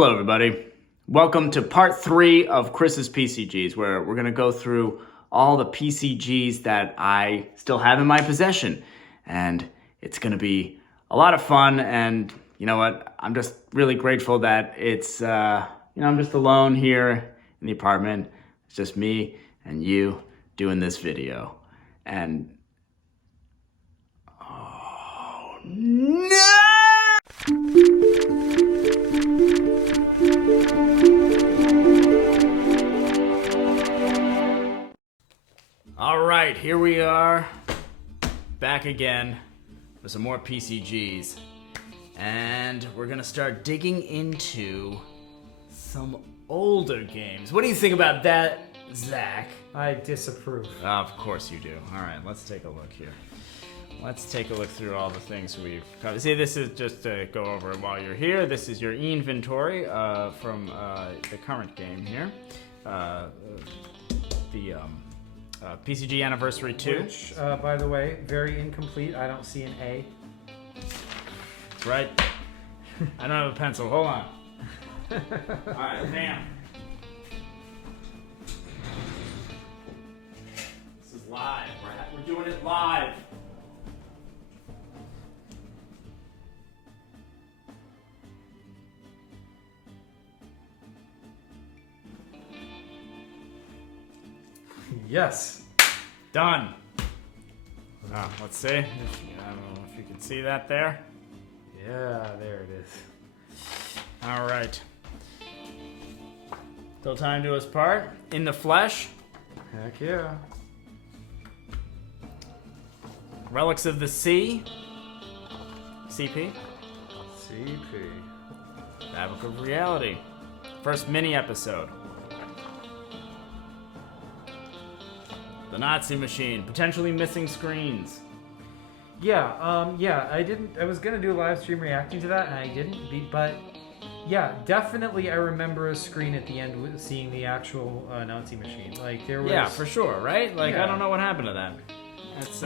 Hello, everybody. Welcome to part 3 of Chris's PCGs, where we're going to go through all the PCGs that I still have in my possession. And it's going to be a lot of fun. And you know what? I'm just really grateful that it's, I'm just alone here in the apartment. It's just me and you doing this video. And oh no! All right, here we are, back again with some more PCGs, and we're gonna start digging into some older games. What do you think about that, Zach? I disapprove. Of course you do. All right, let's take a look here. Let's take a look through all the things we've covered. See, this is just to go over while you're here. This is your inventory from the current game here. PCG Anniversary 2. Which, by the way, very incomplete. I don't see an A. That's right. I don't have a pencil. Hold on. All right, bam. This is live. We're doing it live. Yes. Done. Now, let's see. I don't know if you can see that there. Yeah, there it is. All right. Till time to us part. In the Flesh. Heck yeah. Relics of the Sea. CP. CP. Fabric of Reality. First mini episode. The Nazi Machine. Potentially missing screens. Yeah, I was gonna do a live stream reacting to that, and I didn't. But yeah, definitely, I remember a screen at the end with seeing the actual Nazi machine. Like there was. Yeah, for sure, right? Like Yeah. I don't know what happened to that. That's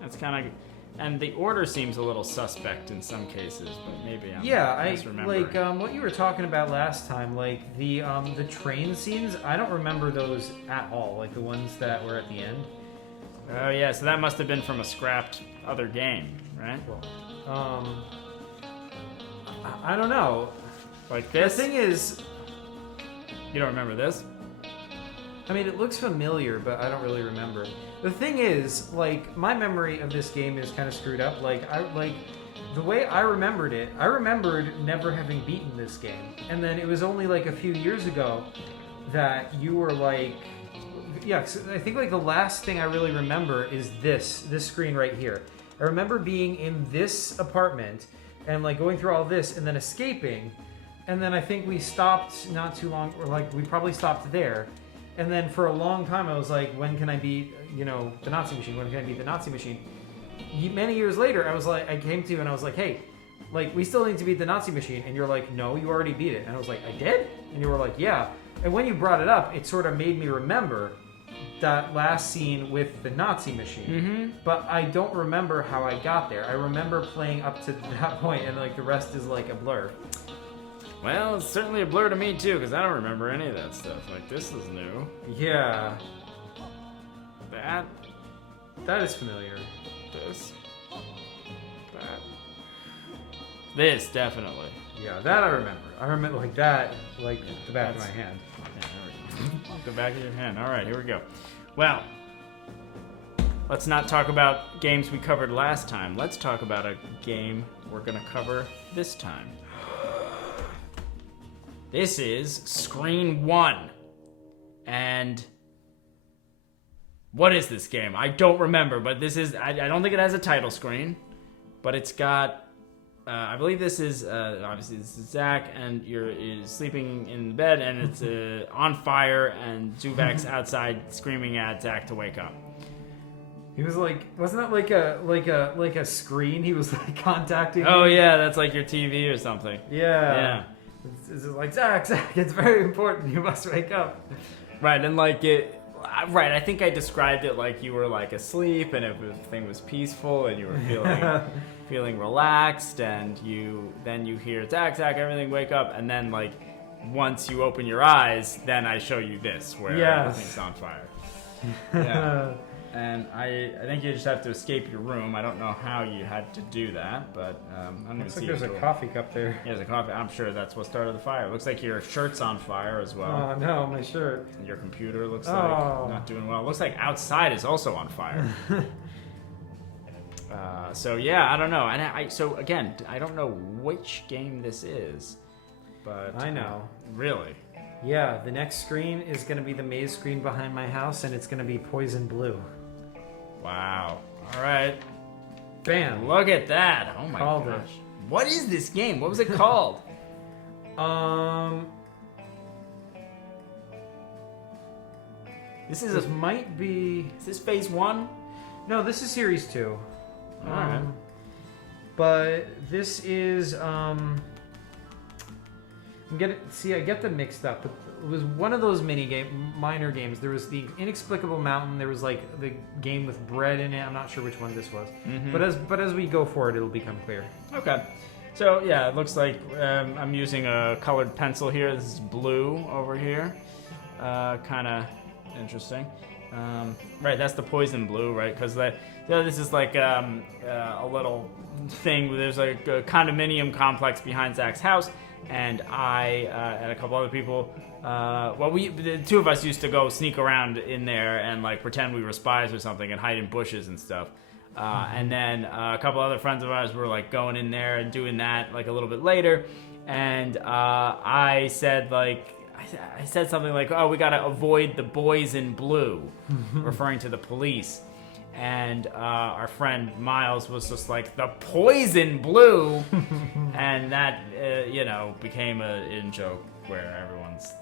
That's kind of, and the order seems a little suspect in some cases, but maybe I'm misremembering. like what you were talking about last time, like the train scenes. I don't remember those at all. Like the ones that were at the end. Oh yeah, so that must have been from a scrapped other game, right? Well, I don't know. Like this? The thing is, You don't remember this? I mean, it looks familiar, but I don't really remember. The thing is, like, my memory of this game is kind of screwed up. Like, the way I remembered it, I remembered never having beaten this game. And then it was only like a few years ago that you were like, yeah, 'cause I think like the last thing I really remember is this screen right here. I remember being in this apartment and like going through all this and then escaping. And then I think we stopped not too long, or like we probably stopped there. And then for a long time, I was like, when can I beat, the Nazi machine? When can I beat the Nazi machine? Many years later, I came to you and I was like, hey, like, we still need to beat the Nazi machine. And you're like, no, you already beat it. And I was like, I did? And you were like, yeah. And when you brought it up, it sort of made me remember that last scene with the Nazi machine. Mm-hmm. But I don't remember how I got there. I remember playing up to that point, and like the rest is like a blur. Well, it's certainly a blur to me too, because I don't remember any of that stuff. Like, this is new. Yeah. That is familiar. This. That. This, definitely. Yeah, that I remember. I remember like that, like the back of my hand. Yeah, there we go. The back of your hand. All right, here we go. Well, let's not talk about games we covered last time. Let's talk about a game we're going to cover this time. This is Screen 1. And what is this game? I don't remember, but this is, I don't think it has a title screen, but it's got, I believe this is, obviously this is Zach, and is sleeping in the bed, and it's on fire, and Zubak's outside screaming at Zach to wake up. He was like, wasn't that like a screen? He was like contacting. Oh yeah, that's like your TV or something. Yeah. It's like, Zach, it's very important. You must wake up. Right, and like it, right, I think I described it like you were like asleep and everything was peaceful and you were feeling feeling relaxed, and then you hear Zach, everything, wake up, and then like once you open your eyes, then I show you this where everything's on fire. Yeah. And I think you just have to escape your room. I don't know how you had to do that, but I don't even see. Looks like there's a coffee cup there. Yeah, there's a coffee. I'm sure that's what started the fire. Looks like your shirt's on fire as well. Oh no, my shirt. And your computer looks like not doing well. Looks like outside is also on fire. So yeah, I don't know. And so again, I don't know which game this is, but I know. Really? Yeah, the next screen is going to be the maze screen behind my house, and it's going to be Poison Blue. Wow. All right. Bam. Look at that. Oh my Called gosh. What is this game? What was it called? This might be... Is this phase 1? No, this is series 2. All right. But this is I get them mixed up. It was one of those minor games. There was the Inexplicable Mountain. There was like the game with bread in it. I'm not sure which one this was. Mm-hmm. But as we go forward, it'll become clear. Okay. So yeah, it looks like I'm using a colored pencil here. This is blue over here. Kind of interesting. Right, that's the Poison Blue, right? Because this is like a little thing. There's like a condominium complex behind Zach's house, and I and a couple other people. The two of us used to go sneak around in there and like pretend we were spies or something and hide in bushes and stuff. And then a couple other friends of ours were like going in there and doing that like a little bit later, and I said something like, "Oh, we gotta avoid the boys in blue," referring to the police. And our friend Miles was just like, "The Poison Blue," and that became a in joke where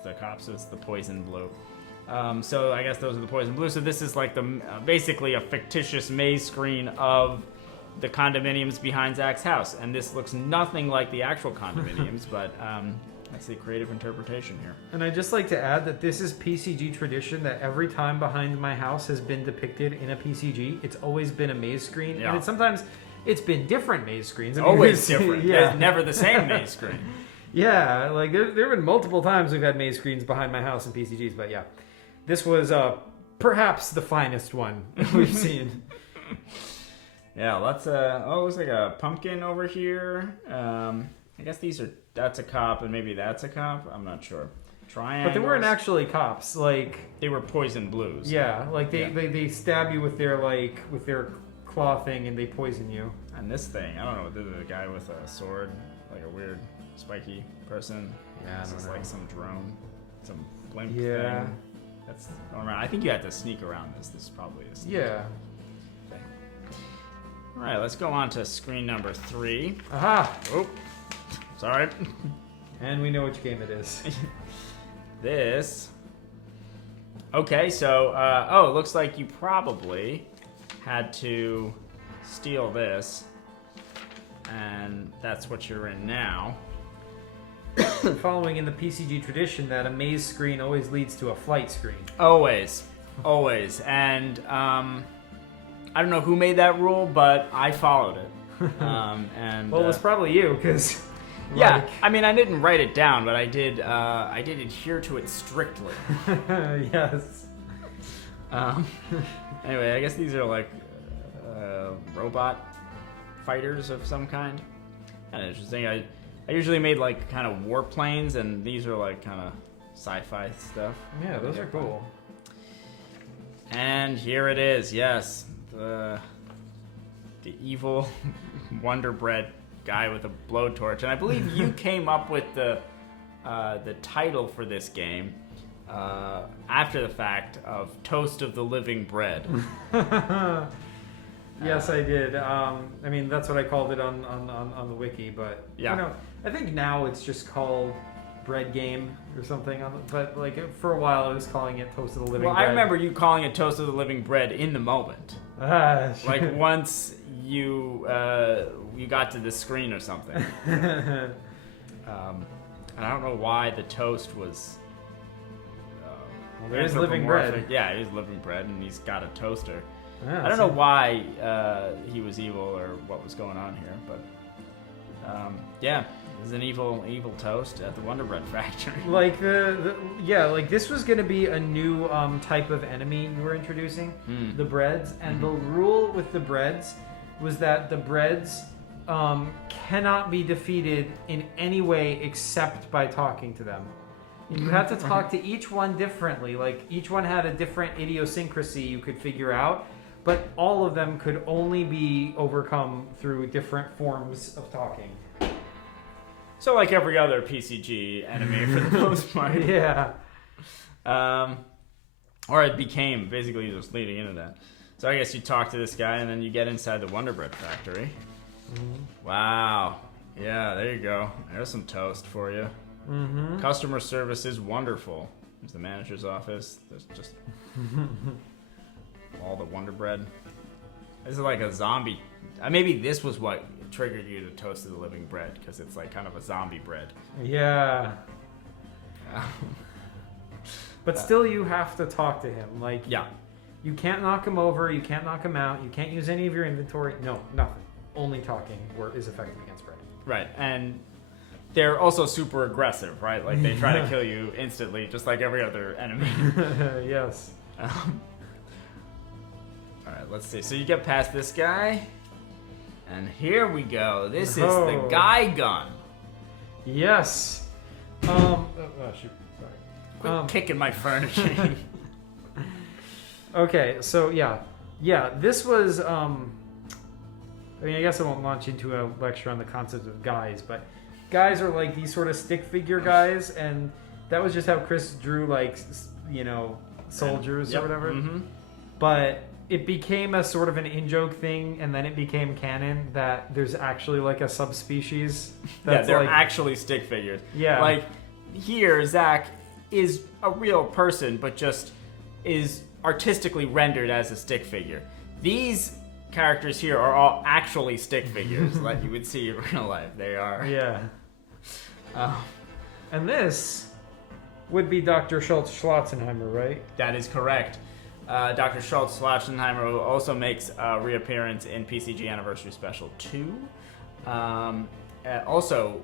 the cops is the Poison Blue. So I guess those are the Poison Blue. So this is like basically a fictitious maze screen of the condominiums behind Zach's house, and this looks nothing like the actual condominiums, but that's the creative interpretation here. And I'd just like to add that this is PCG tradition that every time Behind My House has been depicted in a PCG, it's always been a maze screen. Yeah. And sometimes it's been different maze screens. Always different. Yeah. There's never the same maze screen. Yeah, like there have been multiple times we've had maze screens Behind My House in PCGs, but yeah. This was perhaps the finest one we've seen. Yeah, let's it looks like a pumpkin over here. I guess that's a cop and maybe that's a cop. I'm not sure. Triangles. But they weren't actually cops. Like they were Poison Blues. Yeah, like they stab you with their claw thing and they poison you. And this thing, I don't know, this is a guy with a sword, like a weird spiky person. Yeah, this is like some drone, some blimp thing. That's going around. I think you have to sneak around this. This is probably a sneak thing. All right, let's go on to screen number 3. Aha! Oh. Sorry. And we know which game it is. This. Okay, so, it looks like you probably had to steal this. And that's what you're in now. Following in the PCG tradition that a maze screen always leads to a flight screen. Always. And, I don't know who made that rule, but I followed it. Well, it was probably you, because... Yeah, I mean, I didn't write it down, but I did adhere to it strictly. Yes. Anyway, I guess these are like robot fighters of some kind. Kind of interesting. I usually made like kind of warplanes, and these are like kind of sci-fi stuff. Yeah, those are cool. And here it is. Yes, the evil Wonder Bread guy with a blowtorch, and I believe you came up with the title for this game after the fact of Toast of the Living Bread. Yes, I did. I mean, that's what I called it on the wiki, but yeah. I think now it's just called Bread Game or something. But like for a while, I was calling it Toast of the Living Bread. Well, I remember you calling it Toast of the Living Bread in the moment. Like once you got to the screen or something. And I don't know why the toast was. Well, there's living bread. Yeah, he's living bread, and he's got a toaster. Yeah, I don't know why he was evil or what was going on here, but yeah, it was an evil toast at the Wonder Bread factory. Like like this was gonna be a new type of enemy you were introducing, the breads, and the rule with the breads was that the breads cannot be defeated in any way except by talking to them. You had to talk to each one differently. Like each one had a different idiosyncrasy you could figure out, but all of them could only be overcome through different forms of talking. So like every other PCG enemy for the most part. Yeah. Or it became basically just leading into that. So I guess you talk to this guy and then you get inside the Wonder Bread factory. Wow. Yeah, there you go. There's some toast for you. Customer service is wonderful. There's the manager's office. There's just all the Wonder Bread. This is like a zombie. Maybe this was what triggered you to toast to the living bread, because it's like kind of a zombie bread. Yeah. But still, you have to talk to him. Like, yeah. You can't knock him over. You can't knock him out. You can't use any of your inventory. No, nothing. Only talking is effective against bread. Right, and they're also super aggressive, right? Like they try to kill you instantly, just like every other enemy. Yes. All right, let's see. So you get past this guy, and here we go. This is the guy gun. Yes. Oh, shoot. Sorry. Quit kicking my furniture. Okay, so yeah, this was. I mean, I guess I won't launch into a lecture on the concept of guys, but guys are like these sort of stick figure guys, and that was just how Chris drew, like, soldiers or whatever. But it became a sort of an in-joke thing, and then it became canon that there's actually like a subspecies. That's they're like, actually stick figures. Yeah. Like here, Zach is a real person, but just is artistically rendered as a stick figure. These characters here are all actually stick figures like you would see in real life. They are. Yeah. And this would be Dr. Schultz-Schlotzenheimer, right? That is correct. Dr. Schultz-Schlotzenheimer also makes a reappearance in PCG Anniversary Special 2. Also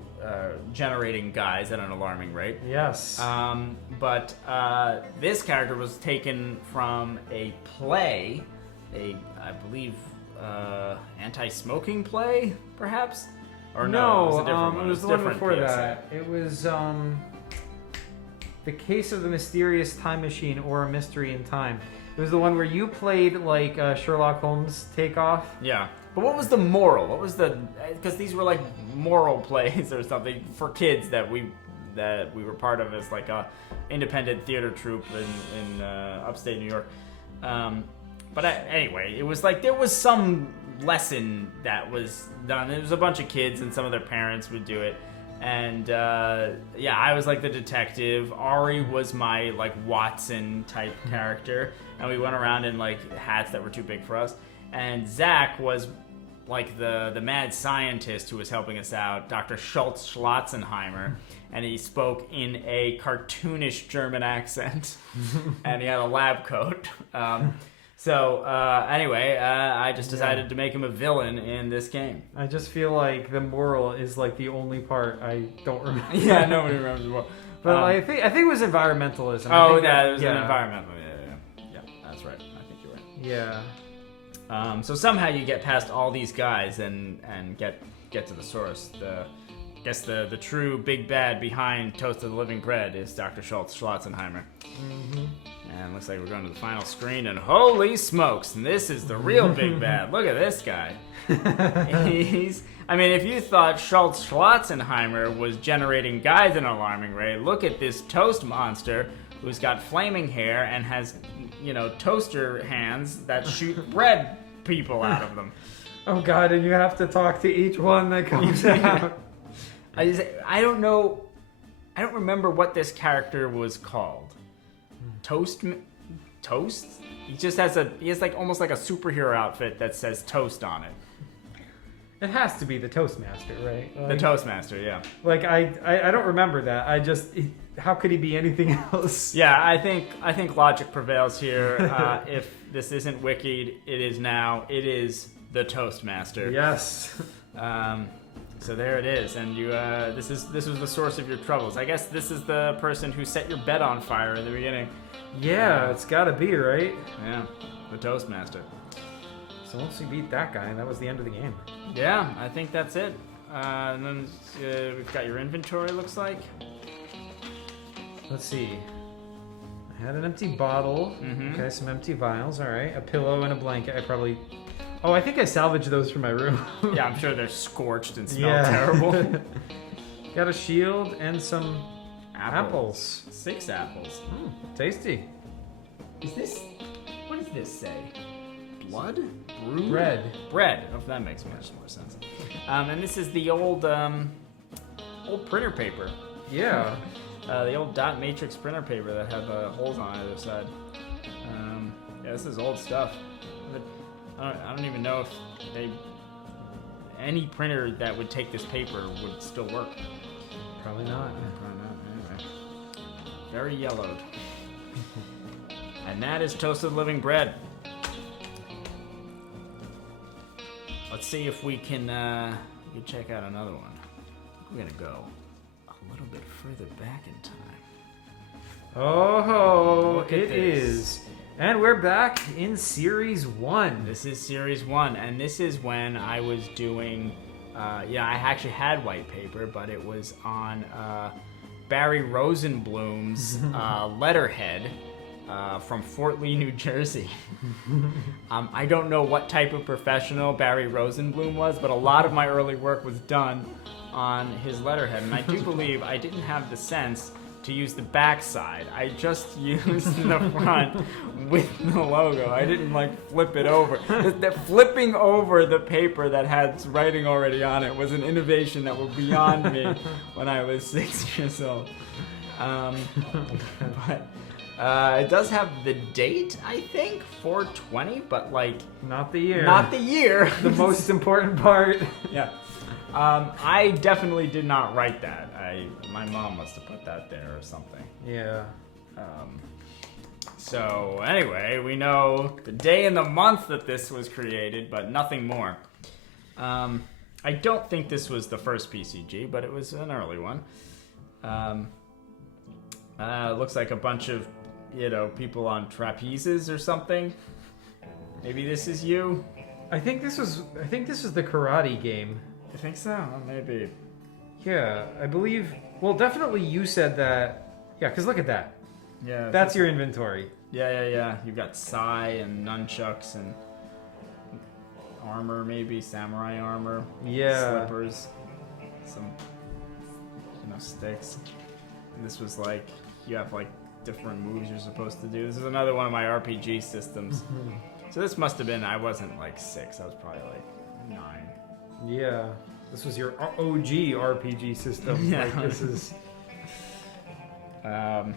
generating guys at an alarming rate. Yes. But this character was taken from a play, I believe, anti-smoking play, perhaps? Or no, it was a different one. It was the one before that. It was The Case of the Mysterious Time Machine, or A Mystery in Time. It was the one where you played like Sherlock Holmes takeoff. Yeah. But what was the moral? What was because these were like moral plays or something for kids that we were part of as like a independent theater troupe in upstate New York. But anyway, it was like there was some lesson that was done. It was a bunch of kids and some of their parents would do it. And I was like the detective. Ari was my like Watson type character. And we went around in like hats that were too big for us. And Zach was like the mad scientist who was helping us out, Dr. Schultz-Schlotzenheimer. And he spoke in a cartoonish German accent. And he had a lab coat. Anyway, I just decided to make him a villain in this game. I just feel like the moral is like the only part I don't remember. Yeah, nobody remembers the moral. But I think it was environmentalism. It was an environmental. Yeah, that's right. I think you're right. Yeah. So somehow you get past all these guys and get to the source. I guess the true big bad behind Toast of the Living Bread is Dr. Schultz-Schlotzenheimer. And looks like we're going to the final screen, and holy smokes, and this is the real big bad. Look at this guy. If you thought Schultz-Schlotzenheimer was generating guys at an alarming rate, look at this toast monster who's got flaming hair and has, toaster hands that shoot bread people out of them. Oh god, and you have to talk to each one that comes out. I don't know. I don't remember what this character was called. Toast? He just has like almost like a superhero outfit that says Toast on it. It has to be the Toastmaster, right? The Like, Toastmaster, yeah. Like I don't remember that. How could he be anything else? Yeah, I think logic prevails here. If this isn't wikied, it is now. It is the Toastmaster. Yes. So there it is, and you. This was the source of your troubles. I guess this is the person who set your bed on fire in the beginning. Yeah, it's gotta be, right? Yeah, the Toastmaster. So once we beat that guy, that was the end of the game. Yeah, I think that's it. And then we've got your inventory. Looks like. Let's see. I had an empty bottle. Mm-hmm. Okay, some empty vials. All right, a pillow and a blanket. I think I salvaged those from my room. Yeah, I'm sure they're scorched and smell terrible. Got a shield and some apples. 6 apples. Tasty. Is this? What does this say? Blood? Brew? Bread. Oh, that makes much more sense. And this is the old printer paper. Yeah. The old dot matrix printer paper that had holes on either side. Yeah, this is old stuff. But I don't even know if any printer that would take this paper would still work. Probably not. Anyway. Very yellowed. And that is toasted living bread. Let's see if we can check out another one. We're gonna go a little bit further back in time. Oh, Look at it this. is. And we're back in Series 1. This is Series 1, and this is when I was doing, I actually had white paper, but it was on Barry Rosenblum's letterhead from Fort Lee, New Jersey. I don't know what type of professional Barry Rosenblum was, but a lot of my early work was done on his letterhead, and I do believe I didn't have the sense to use the back side. I just used the front with the logo. I didn't flip it over. The flipping over the paper that had writing already on it was an innovation that was beyond me when I was 6 years old. But it does have the date, I think, 4/20, but Not the year. not the year. The most important part. Yeah. I definitely did not write that. My mom must have put that there or something. Yeah. So anyway, we know the day and the month that this was created, but nothing more. I don't think this was the first PCG, but it was an early one. Looks like a bunch of, people on trapezes or something. Maybe this is you. I think this was the karate game. I think so. Maybe. Yeah, I believe. Well, definitely you said that. Yeah, because look at that. Yeah. That's your inventory. Yeah. You've got sai and nunchucks and armor, maybe samurai armor. Yeah. Slippers. Some, sticks. And this was you have different moves you're supposed to do. This is another one of my RPG systems. So this must have been. I wasn't 6. I was probably 9. Yeah. This was your OG RPG system. Yeah. This is 10.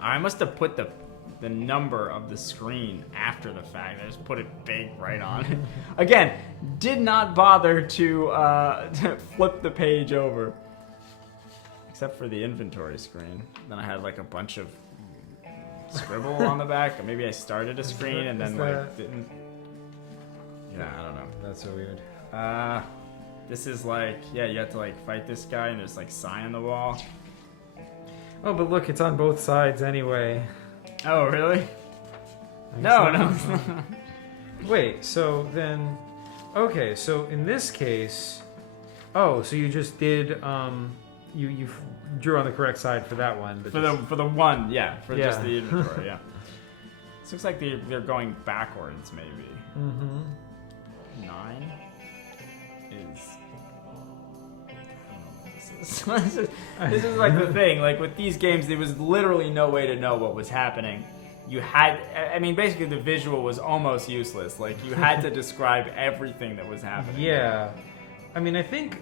I must have put the number of the screen after the fact. I just put it big right on it. Again, did not bother to flip the page over. Except for the inventory screen. Then I had a bunch of scribble on the back. Or maybe I started a screen and then didn't. Yeah, I don't know. That's so weird. This is you have to fight this guy and there's sai on the wall. Oh, but look, it's on both sides anyway. Oh, really? No. Wait, so then... Okay, so in this case... Oh, so you just did... You drew on the correct side for that one. But For the one, yeah. Yeah. Just the inventory, yeah. This looks like they're going backwards, maybe. Mm-hmm. 9 is... I don't know what this is. This is the thing. With these games, there was literally no way to know what was happening. Basically the visual was almost useless. You had to describe everything that was happening. Yeah. I think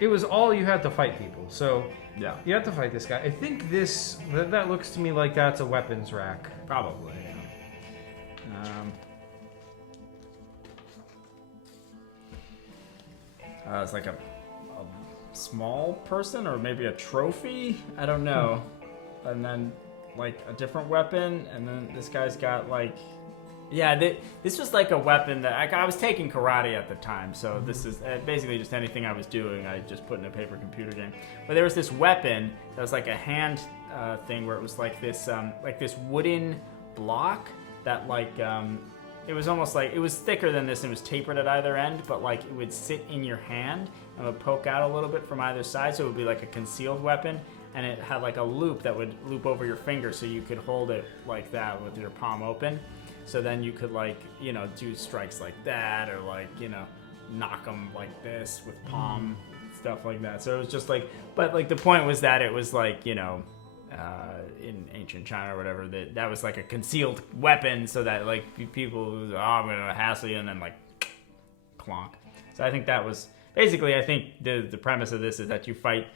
it was all you had to fight people. So Yeah. you have to fight this guy. I think that looks to me like that's a weapons rack. Probably, yeah. It's like a small person or maybe a trophy. I don't know. And then like a different weapon, and then this guy's got like, yeah, this was like a weapon that I was taking karate at the time, so this is basically just anything I was doing I just put in a paper computer game. But there was this weapon that was like a hand thing where it was like this wooden block that like it was almost like, it was thicker than this and it was tapered at either end, but like it would sit in your hand and would poke out a little bit from either side, so it would be like a concealed weapon. And it had like a loop that would loop over your finger, so you could hold it like that with your palm open. So then you could like, you know, do strikes like that, or like, you know, knock them like this with palm, stuff like that. So it was just like, but like the point was that it was like, you know, in ancient China or whatever, that was like a concealed weapon, so that like people, I'm gonna hassle you, and then like clonk. So I think that was basically, I think the premise of this is that you fight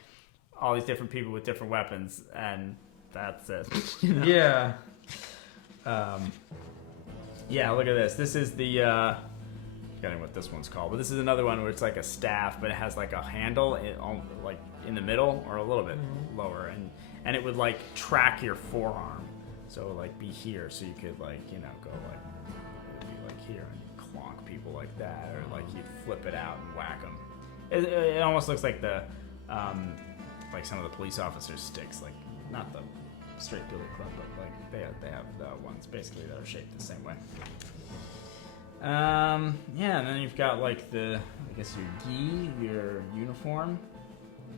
all these different people with different weapons, and that's it. You know? Yeah. Yeah, look at this. This is the, forgetting what this one's called, but this is another one where it's like a staff, but it has like a handle like in the middle or a little bit lower, and it would like track your forearm. So it would like be here, so you could like, you know, go like, it would be like here and clonk people like that, or like you'd flip it out and whack them. It almost looks like the, like some of the police officers' sticks, like not the straight billy club, but like they have the ones basically that are shaped the same way. Yeah, and then you've got like I guess your gi, your uniform.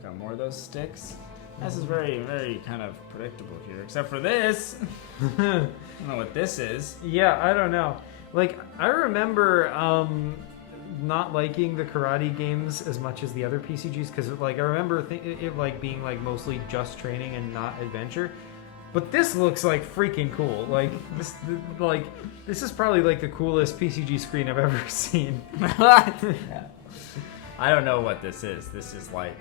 Got more of those sticks. This is very, very kind of predictable here, except for this. I don't know what this is. Yeah, I don't know. Like, I remember not liking the karate games as much as the other PCGs, because like I remember it like being like mostly just training and not adventure. But this looks like freaking cool. Like this is probably like the coolest PCG screen I've ever seen. Yeah. I don't know what this is. This is like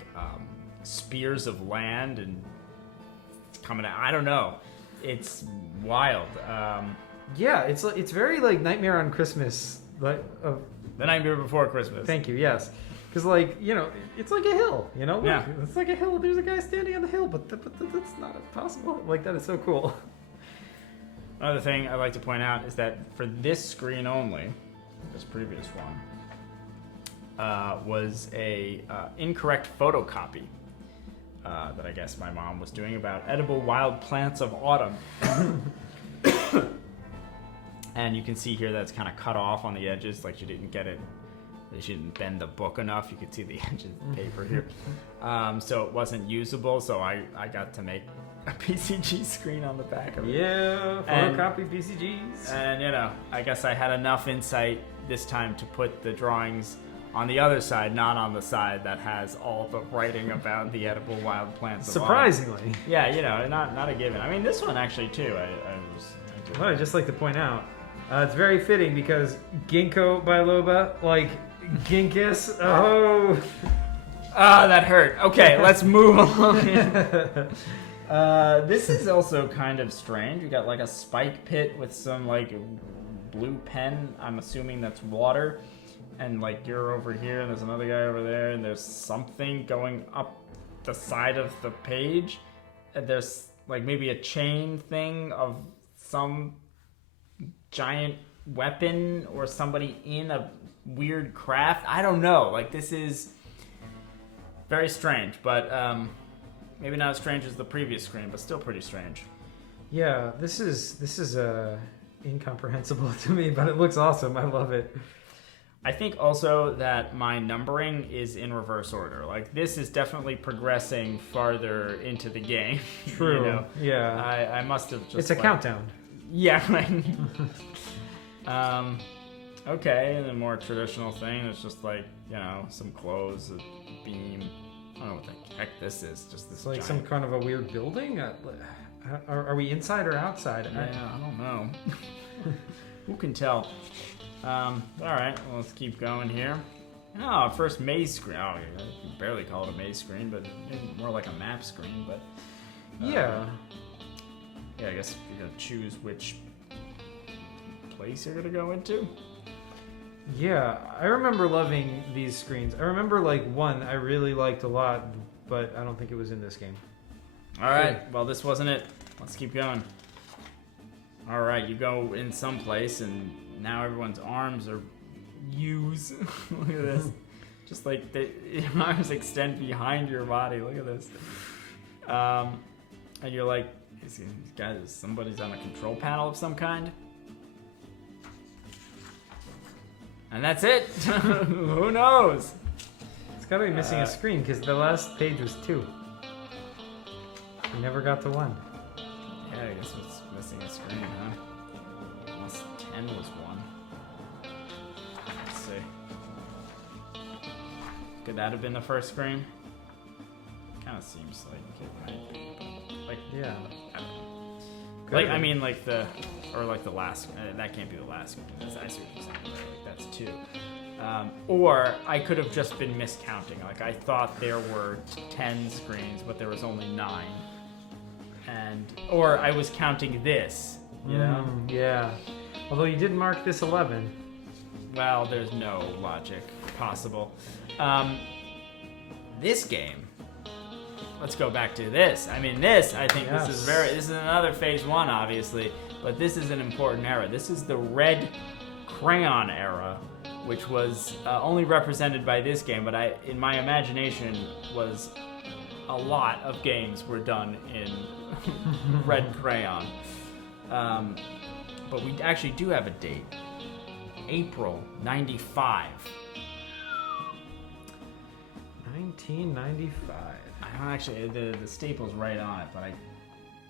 spears of land, and it's coming out. I don't know. It's wild. Yeah, it's very like Nightmare on Christmas, like The Nightmare Before Christmas. Thank you. Yes, because like, you know, it's like a hill. You know, look, yeah, it's like a hill. There's a guy standing on the hill, but that's not possible. Like, that is so cool. Another thing I'd like to point out is that for this screen only, this previous one was a incorrect photocopy that I guess my mom was doing about edible wild plants of autumn. And you can see here that it's kind of cut off on the edges, like she didn't get it. She didn't bend the book enough. You could see the edges of the paper here. So it wasn't usable, so I got to make a PCG screen on the back of it. Yeah, photocopy PCGs. And, you know, I guess I had enough insight this time to put the drawings on the other side, not on the side that has all the writing about the edible wild plants. Surprisingly. Yeah, you know, not a given. I mean, this one actually, too, What I'd just like to point out, it's very fitting because ginkgo biloba, like Ginkus. Oh. Ah, that hurt. Okay, let's move along. This is also kind of strange. You got like a spike pit with some like blue pen. I'm assuming that's water. And like you're over here, and there's another guy over there, and there's something going up the side of the page. And there's like maybe a chain thing of some giant weapon or somebody in a weird craft. I don't know. Like, this is very strange, but maybe not as strange as the previous screen, but still pretty strange. Yeah, this is incomprehensible to me, but it looks awesome. I love it. I think also that my numbering is in reverse order. Like, this is definitely progressing farther into the game. True. You know? Yeah. I must have just. It's a countdown. Yeah. Right. Okay, and the more traditional thing is just like, you know, some clothes, a beam. I don't know what the heck this is. Just this. It's like giant... some kind of a weird building. Are we inside or outside? Yeah, I don't know. Who can tell? All right, well, let's keep going here. Oh, first maze screen. Oh, you can barely call it a maze screen, but more like a map screen. But yeah. Yeah, I guess you're gonna choose which place you're gonna go into. Yeah, I remember loving these screens. I remember like one I really liked a lot, but I don't think it was in this game. All right, well, this wasn't it. Let's keep going. All right, you go in someplace, and now everyone's arms are U's. Look at this. Just like your arms extend behind your body. Look at this. And you're like, somebody's on a control panel of some kind. And that's it. Who knows? It's gotta be missing a screen because the last page was 2. We never got to 1. Yeah, I guess it's missing a screen, huh? Unless 10 was 1. Let's see. Could that have been the first screen? Kind of seems like it might be. Like, Yeah. I don't know. Like, I mean, like the last. That can't be the last screen. I see what you're saying. Like, that's 2. Or I could have just been miscounting. Like, I thought there were 10 screens, but there was only 9. Or I was counting this, you know? Yeah. Although you did mark this 11. Well, there's no logic possible. This game. Let's go back to this. I mean, this, I think Yes. this is another phase 1, obviously, but this is an important era. This is the red crayon era, which was only represented by this game, but in my imagination, was a lot of games were done in red crayon. But we actually do have a date. April 95. 1995. I don't actually, the staple's right on it, but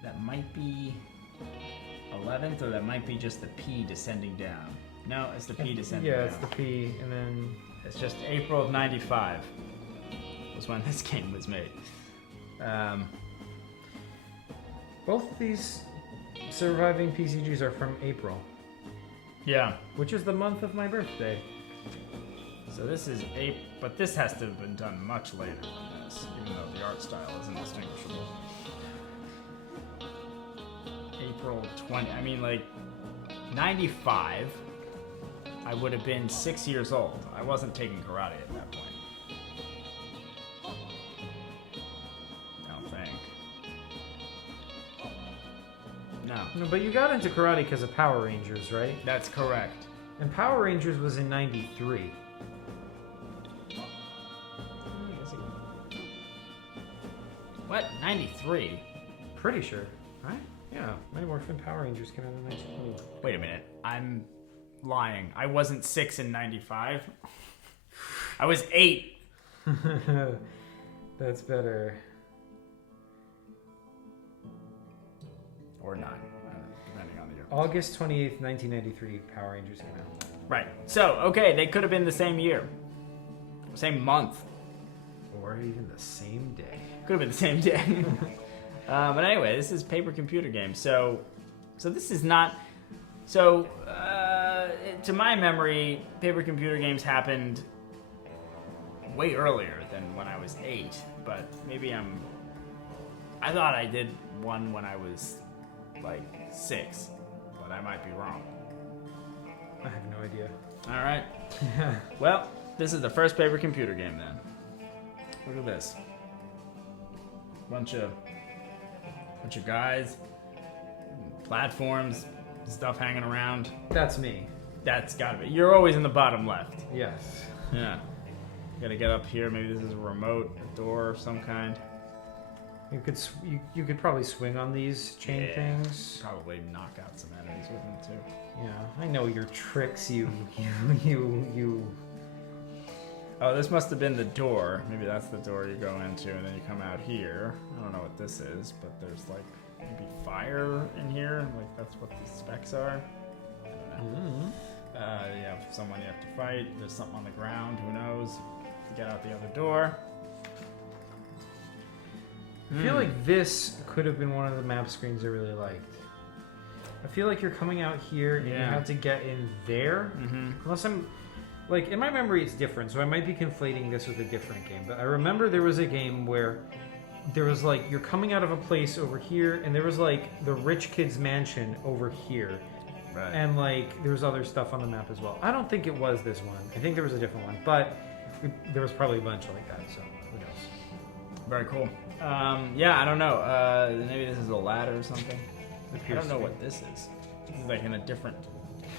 that might be 11th, or that might be just the P descending down. No, it's the P descending down. Yeah, it's the P, and then... It's just April of 95 was when this game was made. Both of these surviving PCGs are from April, Yeah. which is the month of my birthday. So this is but this has to have been done much later than this, even though the art style isn't distinguishable. April 20, I mean, like, 95, I would have been 6 years old. I wasn't taking karate at that point. I don't think. No. No, but you got into karate because of Power Rangers, right? That's correct. And Power Rangers was in 93. What? 93? Pretty sure, right? Yeah, Mighty Morphin Power Rangers came out in 1990. Wait a minute. I'm lying. I wasn't 6 in 95. I was 8. That's better. Or 9, depending on the year. August 28th, 1993, Power Rangers came out. Right. So, okay, they could have been the same year. Same month. Or even the same day. Could have been the same day. But anyway, this is Paper Computer Games. So this is not... So, to my memory, Paper Computer Games happened way earlier than when I was 8. But maybe I thought I did one when I was, like, 6. But I might be wrong. I have no idea. All right. Well, this is the first Paper Computer Game then. Look at this. Bunch of guys, platforms, stuff hanging around. That's me. That's gotta be. You're always in the bottom left. Yes. Yeah. You gotta get up here. Maybe this is a remote, a door of some kind. You could you could probably swing on these chain things. Probably knock out some enemies with them too. Yeah, I know your tricks. You. Oh, this must have been the door. Maybe that's the door you go into, and then you come out here. I don't know what this is, but there's like maybe fire in here. Like that's what the specs are. I don't know. You have someone you have to fight. There's something on the ground. Who knows? You get out the other door. I feel like this could have been one of the map screens I really liked. I feel like you're coming out here and you have to get in there. Unless I'm... Like, in my memory, it's different, so I might be conflating this with a different game. But I remember there was a game where there was, like, you're coming out of a place over here, and there was, like, the rich kid's mansion over here. Right. And like there was other stuff on the map as well. I don't think it was this one. I think there was a different one, but there was probably a bunch like that. So who knows? Very cool. Yeah, I don't know. Maybe this is a ladder or something. I don't know what this is. This is like in a different.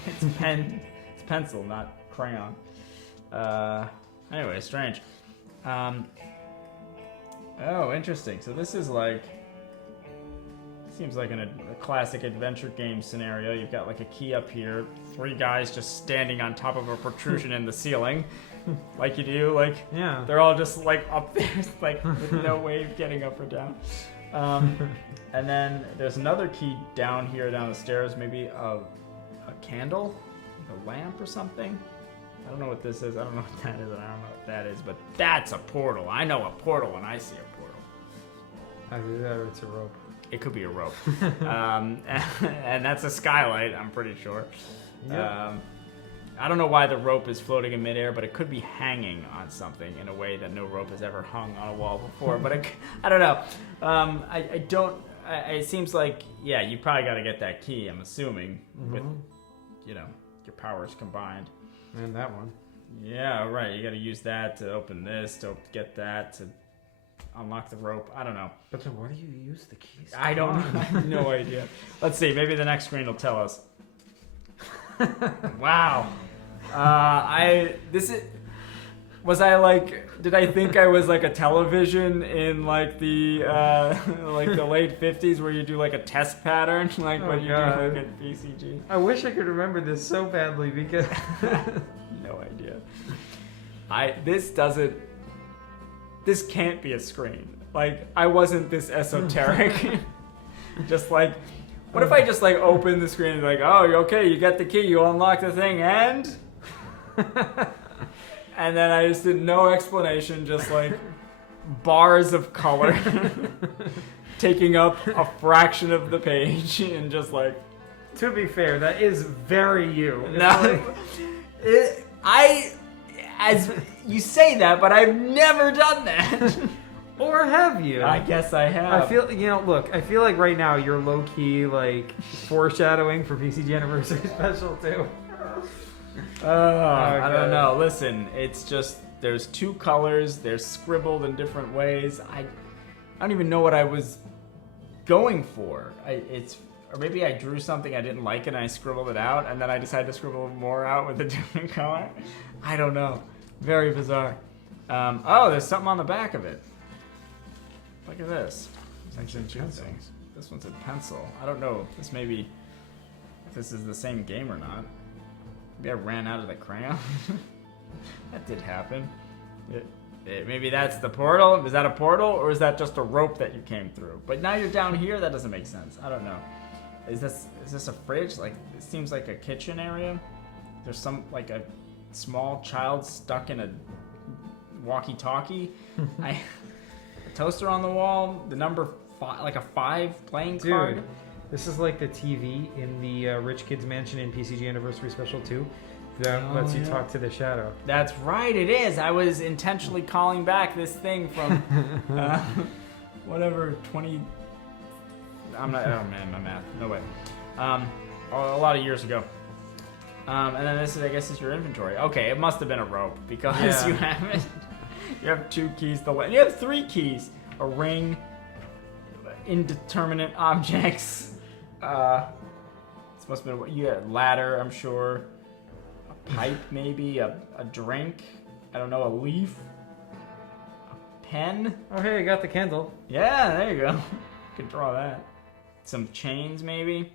It's pen. It's pencil, not crayon. Anyway, strange. Oh, interesting. So this is like. Seems like a classic adventure game scenario. You've got like a key up here, 3 guys just standing on top of a protrusion in the ceiling, like you do. Like Yeah. they're all just like up there, like with no way of getting up or down. And then there's another key down here, down the stairs. Maybe a candle, a lamp or something. I don't know what this is. I don't know what that is. I don't know what that is. But that's a portal. I know a portal when I see a portal. Either that or it's a rope. It could be a rope. And that's a skylight, I'm pretty sure. Yep. I don't know why the rope is floating in midair, but it could be hanging on something in a way that no rope has ever hung on a wall before. But I don't know. I don't. It seems like, yeah, you probably got to get that key, I'm assuming, with, you know, your powers combined. And that one. Yeah, right. You got to use that to open this, to get that, to unlock the rope. I don't know. But then what do you use the keys? I don't know. I have no idea. Let's see. Maybe the next screen will tell us. Wow. Did I think I was like a television in like the late 50s where you do like a test pattern, like when you do like a PCG? I wish I could remember this so badly because No idea. This can't be a screen. Like, I wasn't this esoteric. Just like, what if I just like open the screen and like, oh, okay, you get the key, you unlock the thing, and then I just did no explanation, just like bars of color taking up a fraction of the page, and just like. To be fair, that is very you. No, as you say that, but I've never done that. Or have you? I guess I have. I feel, look, I feel like right now you're low-key, like, foreshadowing for PCG Anniversary Special, too. I don't know. Listen, it's just, there's 2 colors, they're scribbled in different ways. I don't even know what I was going for. Or maybe I drew something I didn't like and I scribbled it out, and then I decided to scribble more out with a different color. I don't know. Very bizarre. Oh, there's something on the back of it. Look at this. It's interesting. This one's a pencil. I don't know if this is the same game or not. Maybe I ran out of the crayon. That did happen. Maybe that's the portal. Is that a portal, or is that just a rope that you came through? But now you're down here. That doesn't make sense. I don't know. Is this a fridge? Like, it seems like a kitchen area. There's some like a small child stuck in a walkie-talkie. A toaster on the wall. The number 5, like a 5 playing card. Dude, this is like the TV in the Rich Kids Mansion in PCG Anniversary Special 2 that lets you talk to the shadow. That's right, it is. I was intentionally calling back this thing from whatever 20. I'm not. Oh man, my math. No way. A lot of years ago. And then this is, I guess, is your inventory. Okay, it must have been a rope because you have it. You have 2 keys. You have 3 keys. A ring, indeterminate objects. This must have been a ladder, I'm sure. A pipe, maybe. A drink. I don't know. A leaf. A pen. Oh, hey, I got the candle. Yeah, there you go. You could draw that. Some chains, maybe.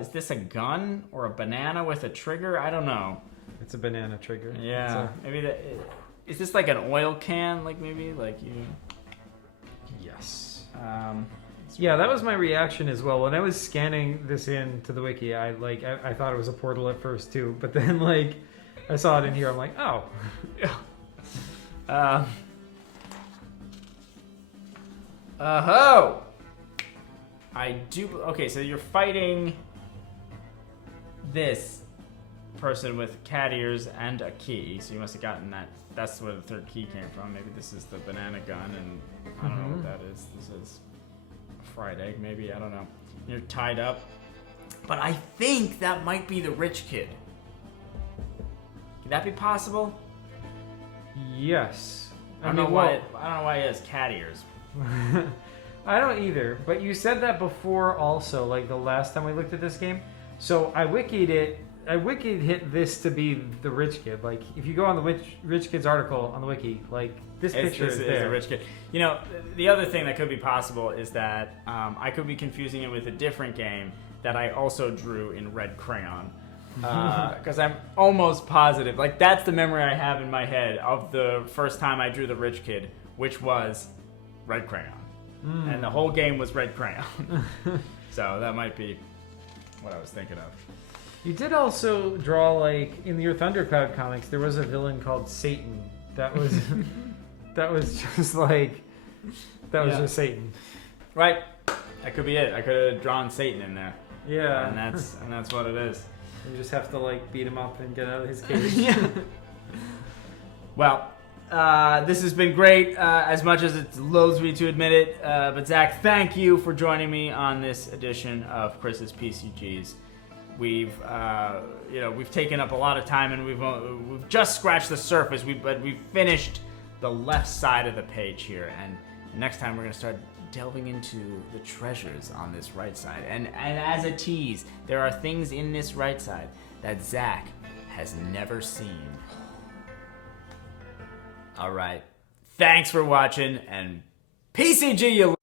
Is this a gun or a banana with a trigger? I don't know. It's a banana trigger. Yeah, maybe that. Is this like an oil can? Like maybe like you. Yes. Yeah, that was my reaction as well. When I was scanning this into the wiki, I thought it was a portal at first too, but then like I saw it in here, I'm like, oh. Yeah. Oh. I do. Okay, so you're fighting this person with cat ears and a key. So you must have gotten that. That's where the 3rd key came from. Maybe this is the banana gun, and I don't know what that is. This is a fried egg, maybe. I don't know. You're tied up. but I think that might be the rich kid. Could that be possible? Yes. I don't know why he has cat ears. I don't either, but you said that before also, like the last time we looked at this game. So I wikied hit this to be the rich kid. Like, if you go on the rich kid's article on the wiki, like, this picture is there. a rich kid. You know, the other thing that could be possible is that I could be confusing it with a different game that I also drew in red crayon. Because I'm almost positive. Like, that's the memory I have in my head of the first time I drew the rich kid, which was red crayon. And the whole game was red crayon. So that might be what I was thinking of. You did also draw, like, in your Thundercloud comics, there was a villain called Satan. That was just like, just Satan. Right. That could be it. I could have drawn Satan in there. Yeah. And that's what it is. You just have to, like, beat him up and get out of his cage. Yeah. Well, this has been great, as much as it loathes me to admit it. But Zach, thank you for joining me on this edition of Chris's PCGs. We've taken up a lot of time, and we've just scratched the surface. But we've finished the left side of the page here, and next time we're gonna start delving into the treasures on this right side. And as a tease, there are things in this right side that Zach has never seen. All right, thanks for watching, and PCG you.